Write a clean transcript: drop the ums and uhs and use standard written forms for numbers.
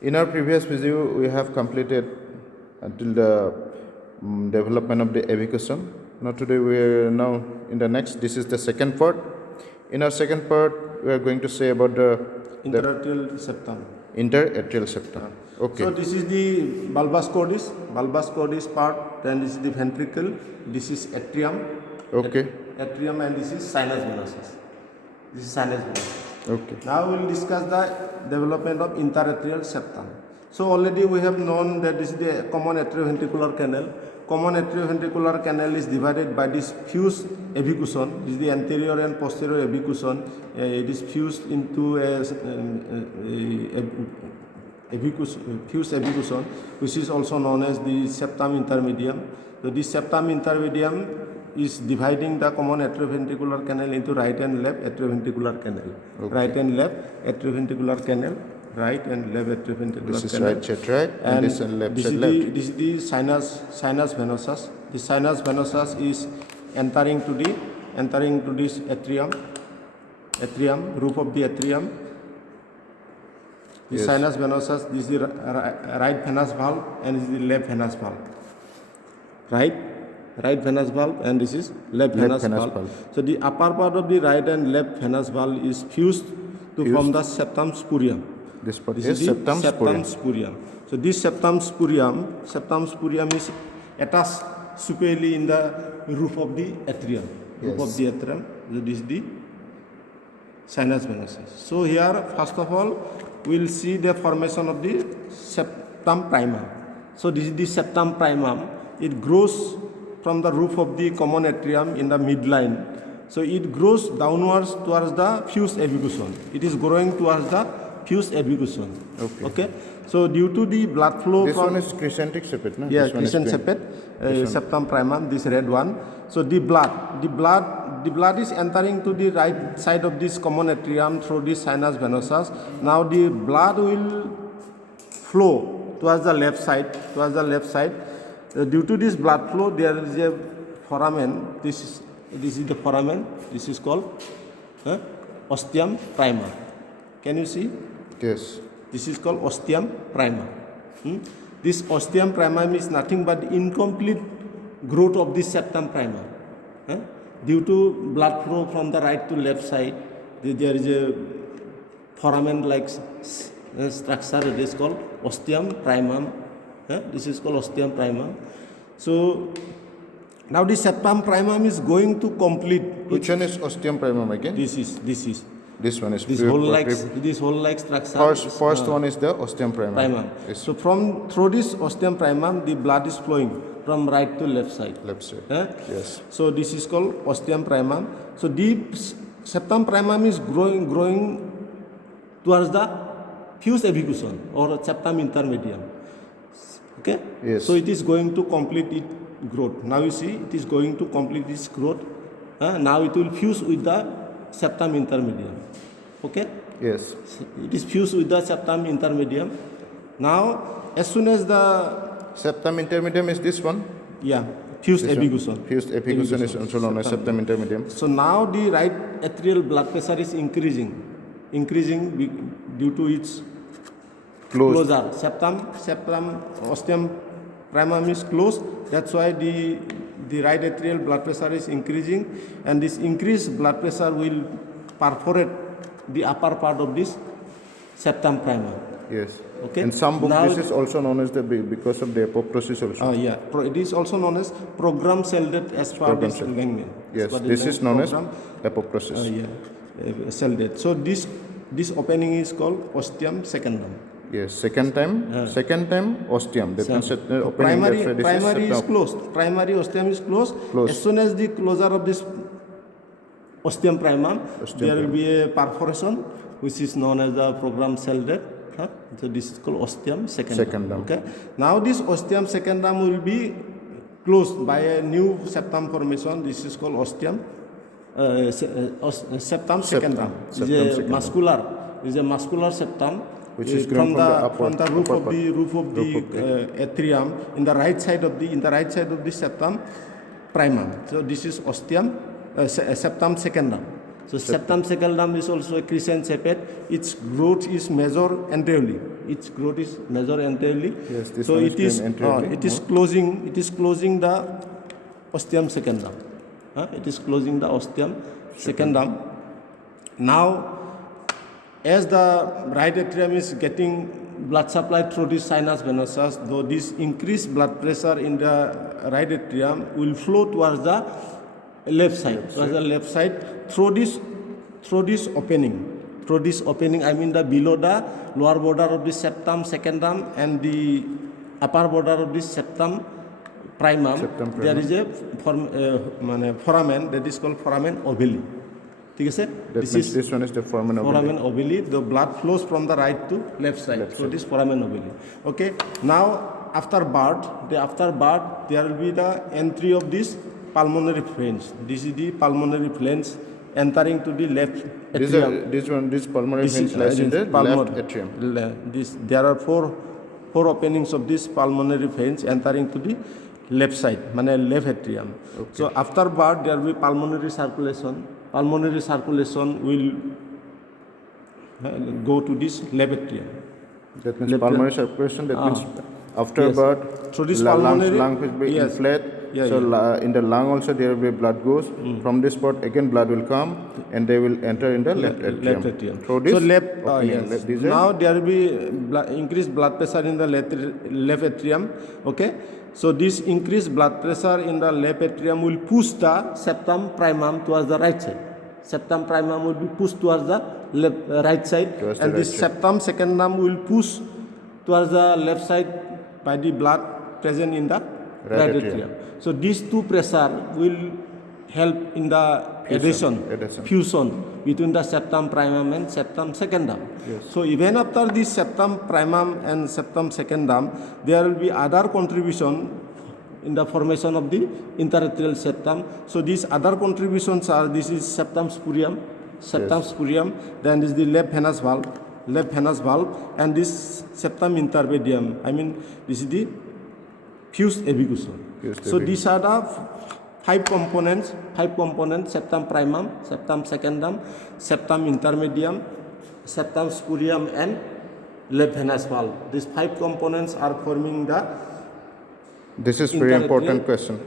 In our previous video, we have completed until the development of the aviculation. Now today we are now in the next. This is the second part. In our second part, we are going to say about the Interatrial septum. interatrial septum. Okay. So this is the bulbous cordis part, then this is the ventricle, this is atrium. Okay. Atrium, and this is sinus venosus. This is sinus venosus. Okay. Now we will discuss the development of interatrial septum. So already we have known that this is the common atrioventricular canal. Common atrioventricular canal is divided by this fused avicuson. This is the anterior and posterior avicuson. It is fused into a fused avicuson, which is also known as the septum intermedium. So this septum intermedium is dividing the common atrioventricular canal into right and left atrioventricular canal. Okay. Right and left atrioventricular canal. Right and left atrioventricular This is canal. right side right and this is left this side is left. This is the sinus venosus. The sinus venosus is entering to this atrium, roof of the atrium. The Yes. sinus venosus, this is the right venous valve and this is the left venous valve. Right venous valve and this is left venous valve. So the upper part of the right and left venous valve is fused to form the septum spurium. This part This is is the septum septum spurium. spurium. So this septum spurium is attached superiorly in the roof of the atrium. Roof of Yes. the atrium. So this is the sinus venosus. So here, first of all, we will see the formation of the septum primum. So this is the septum primum. It grows from the roof of the common atrium in the midline. So it grows downwards towards the fused avicuson. It is growing towards the fused avicuson. Okay. So due to the blood flow This from one is crescentic sepet, no? yeah, This one is crescent sepet, septum primum, this red one. So the blood is entering to the right side of this common atrium through this sinus venosus. Now the blood will flow towards the left side. Due to this blood flow, there is a foramen. This is the foramen. This is called ostium primum. Can you see? Yes. This is called ostium primum. This ostium primum is nothing but incomplete growth of this septum primum. Due to blood flow from the right to left side, there is a foramen-like structure. It is called ostium primum. This is called ostium primum. So now the septum primum is going to complete. Which one is ostium primum again? This This one is this pure whole like structure. First one is the ostium primum. Yes. So through this ostium primum, the blood is flowing from right to left side. Left side. Yes. So this is called ostium primum. So the septum primum is growing towards the fused avicuson or septum intermedium. Okay. Yes. So it is going to complete its growth. Now you see, it is going to complete its growth. Now it will fuse with the septum intermedium. Okay. Yes. It is fused with the septum intermedium. Now, as soon as the Septum intermedium is this one. fused This one. avicuson. Fused avicuson is also known as septum intermedium. So now the right atrial blood pressure is increasing due to its closure. Septum ostium primum is closed. That's why the right atrial blood pressure is increasing, and this increased blood pressure will perforate the upper part of this septum primum. Yes. Okay. In some book, Now this is also known as because of the apoptosis also. It is also known as program cell death as per this Langman. Yes, this is known as apoptosis. Cell death. So this opening is called ostium secundum. Yes, second time ostium. That means opening Primary is closed. Primary ostium is closed. As soon as the closure of this ostium primum, there will be a perforation which is known as the program cell death. So this is called ostium secundum. Okay. Now this ostium secundum will be closed by a new septum formation. This is called ostium septum secundum. Is a muscular septum which is from from the roof of the atrium in the right side of the septum primum. So this is ostium septum secundum. So septum secundum is also a crescent sepet. Its growth is measured anteriorly. its growth is measured anteriorly. Yes, this so one is it is going anteriorly, it is closing the ostium secundum. It is closing the ostium secundum. Now, as the right atrium is getting blood supply through this sinus venosus, though this increased blood pressure in the right atrium will flow towards the left side, through this opening. Through this opening, I mean the below the lower border of the septum secundum and the upper border of the septum primum. There is a foramen that is called foramen ovale. That means this one is the foramen ovale. Foramen ovale. The blood flows from the right to left side. So this foramen ovale. Okay. Now after birth, there will be the entry of this pulmonary flange. This is the pulmonary flange entering to the left atrium. This pulmonary vein lies in the left atrium. There are four openings of this pulmonary veins entering to the left side, left atrium. Okay. So after birth, there will be pulmonary circulation. Pulmonary circulation will go to this left atrium. That means pulmonary circulation. That means after birth, so this lung will be inflated. So in the lung also there will be blood goes. From this spot again blood will come and they will enter in the left atrium. So now there will be increased blood pressure in the left atrium. Okay. So this increased blood pressure in the left atrium will push the septum primum towards the right side. Septum primum will be pushed towards the right side, and the septum secundum will push towards the left side by the blood present in the right atrium. So these two pressure will help in the fusion between the septum primum and septum secundum. Yes. So even after this septum primum and septum secundum, there will be other contribution in the formation of the interarterial septum. So these other contributions are, this is septum spurium, then this is the left venous valve, and this septum intermedium. I mean, this is the fused epicusum. So these are the five components: septum primum, septum secundum, septum intermedium, septum spurium, and left venous valve. These five components are forming the This is very important question.